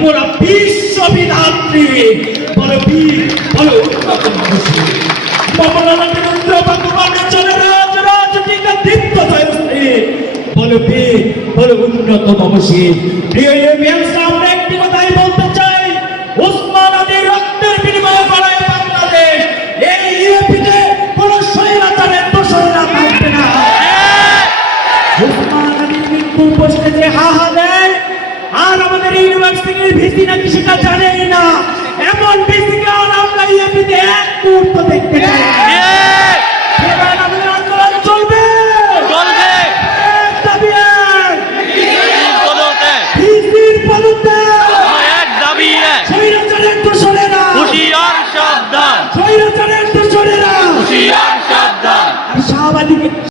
মোরা বিশ্ববিধাত্রী বলো বীর বলো উন্নত মানুষী মমলালা বীরেন্দ্র ভগবানের চলে রাজনীতিকা দীপ্ত জয়শ্রী বলো বীর বলো উন্নত মানুষী প্রিয় ইউপিএস আমরা একটি কথাই বলতে চাই ওসমান আলীর রক্তের বিনিময়ে গড়ায় বাংলাদেশ এই ইউপিতে কোন স্বৈরাচারের দোসরেরা থাকবে না ওসমান আলীর মৃত্যুর প্রশ্নে যে হাহা দেয় আর আমাদের ইউনিভার্সিটির ভিসি নাকি সেটা জানেই না এমন ভিসিকে আমরা ইউপিতে এক মুহূর্ত দেখতে চাই এবার আমাদের আন্দোলন চলবে চলবে দাবি ভিসির পদত্যাগ এক দাবি এক স্বৈরাচারের দোসরেরা হুঁশিয়ার সাবধান স্বৈরাচারের দোসরেরা হুঁশিয়ার সাবধান আর শাহবাদীকে